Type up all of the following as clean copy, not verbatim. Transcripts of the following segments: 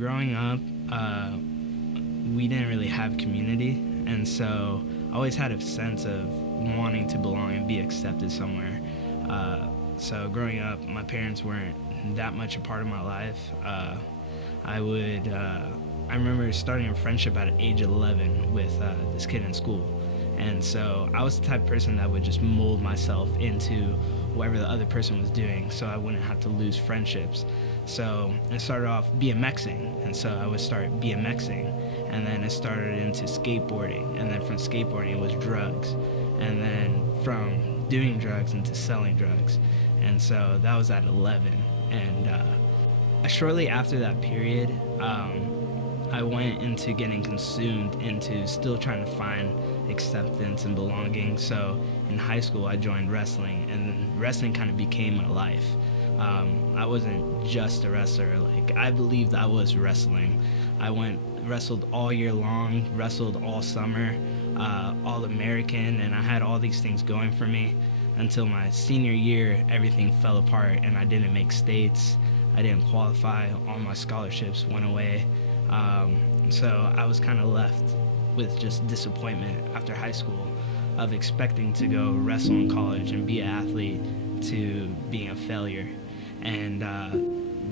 growing up, we didn't really have community, and so I always had a sense of wanting to belong and be accepted somewhere. So growing up, my parents weren't that much a part of my life. I would, I remember starting a friendship at age 11 with this kid in school. And so I was the type of person that would just mold myself into whatever the other person was doing so I wouldn't have to lose friendships. So it started off BMXing, and so I would start BMXing, and then it started into skateboarding, and then from skateboarding it was drugs, and then from doing drugs into selling drugs. And so that was at 11. And shortly after that period, I went into getting consumed into still trying to find acceptance and belonging. So in high school, I joined wrestling, and then wrestling kind of became my life. I wasn't just a wrestler. Like, I believed I was wrestling. I wrestled all year long, wrestled all summer, all American, and I had all these things going for me until my senior year. Everything fell apart, and I didn't make states. I didn't qualify. All my scholarships went away. So I was kind of left with just disappointment after high school of expecting to go wrestle in college and be an athlete to being a failure. And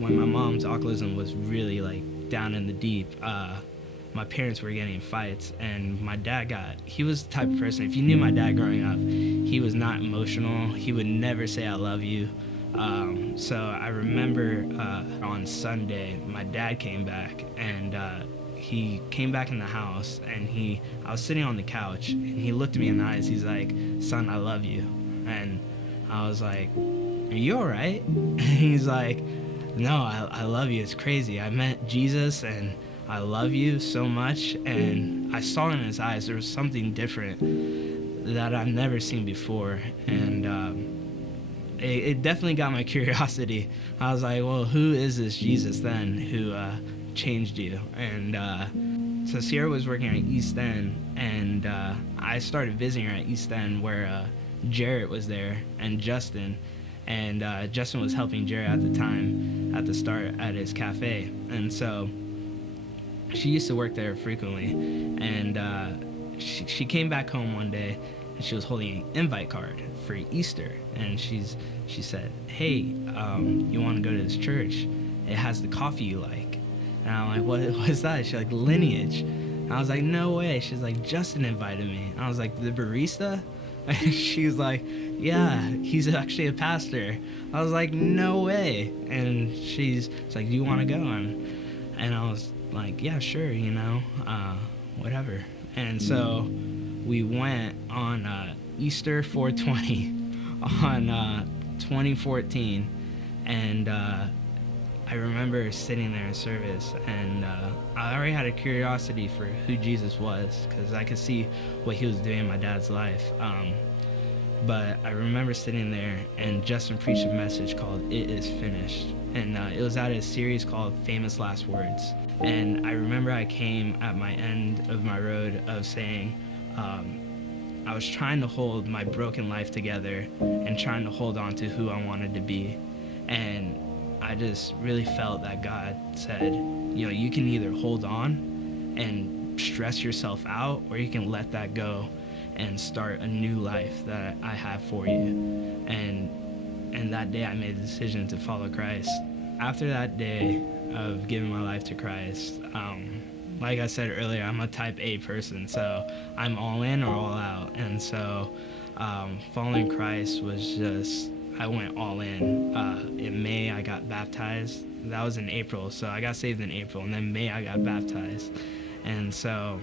when my mom's alcoholism was really like down in the deep, my parents were getting in fights, and my dad he was the type of person, if you knew my dad growing up, he was not emotional. He would never say I love you. So I remember on Sunday, my dad came back, and he came back in the house, and I was sitting on the couch, and he looked at me in the eyes. He's like, "Son, I love you." And I was like, "Are you all right?" And he's like, "No, I love you. It's crazy. I met Jesus, and I love you so much." And I saw in his eyes there was something different that I've never seen before. And it definitely got my curiosity. I was like, well, who is this Jesus then who changed you? And so Sierra was working at East End, and I started visiting her at East End, where Jarrett was there, and Justin. And Justin was helping Jarrett at the time, at the start, at his cafe. And so she used to work there frequently. And she came back home one day, and she was holding an invite card for Easter. And she said, "Hey, you want to go to this church? It has the coffee you like." And I'm like, what is that? She's like, "Lineage." And I was like, "No way." She's like, "Justin invited me." And I was like, "The barista?" And she's like, "Yeah, he's actually a pastor." I was like, "No way." And she's like, "Do you want to go?" And I was like, "Yeah, sure, whatever." And so we went on Easter 420 on 2014, and I remember sitting there in service, and I already had a curiosity for who Jesus was, because I could see what he was doing in my dad's life. But I remember sitting there, and Justin preached a message called "It Is Finished," and it was at a series called Famous Last Words. And I remember I came at my end of my road of saying, I was trying to hold my broken life together and trying to hold on to who I wanted to be. And I just really felt that God said, you can either hold on and stress yourself out, or you can let that go and start a new life that I have for you. And that day I made the decision to follow Christ. After that day of giving my life to Christ, like I said earlier, I'm a type A person, so I'm all in or all out. And so following Christ was just, I went all in. In May, I got baptized. That was in April, so I got saved in April, and then May I got baptized. And so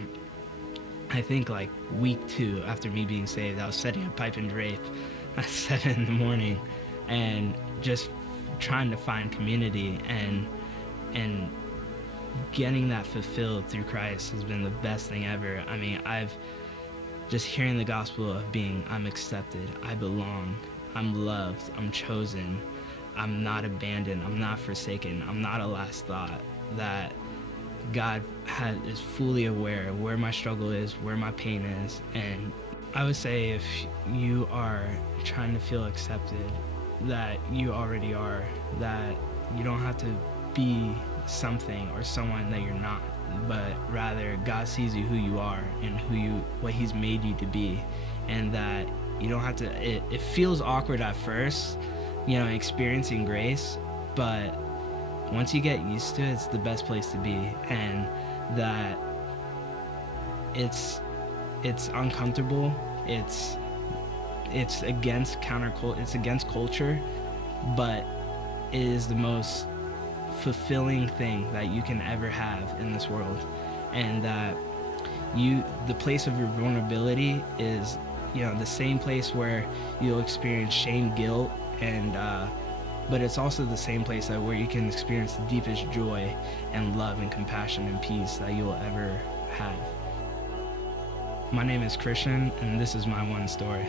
I think like week 2 after me being saved, I was setting a pipe and drape at 7 in the morning, and just trying to find community, and getting that fulfilled through Christ has been the best thing ever. I mean, I've just hearing the gospel of being, I'm accepted, I belong, I'm loved, I'm chosen, I'm not abandoned, I'm not forsaken, I'm not a last thought, that God is fully aware of where my struggle is, where my pain is. And I would say if you are trying to feel accepted, that you already are, that you don't have to be something or someone that you're not, but rather God sees you who you are and what He's made you to be, and that you don't have to. It feels awkward at first, experiencing grace, but once you get used to it, it's the best place to be, and that it's uncomfortable. It's against it's against culture, but it is the most fulfilling thing that you can ever have in this world. And that the place of your vulnerability is the same place where you'll experience shame, guilt, and but it's also the same place where you can experience the deepest joy and love and compassion and peace that you'll ever have. My name is Cristian, and this is my one story.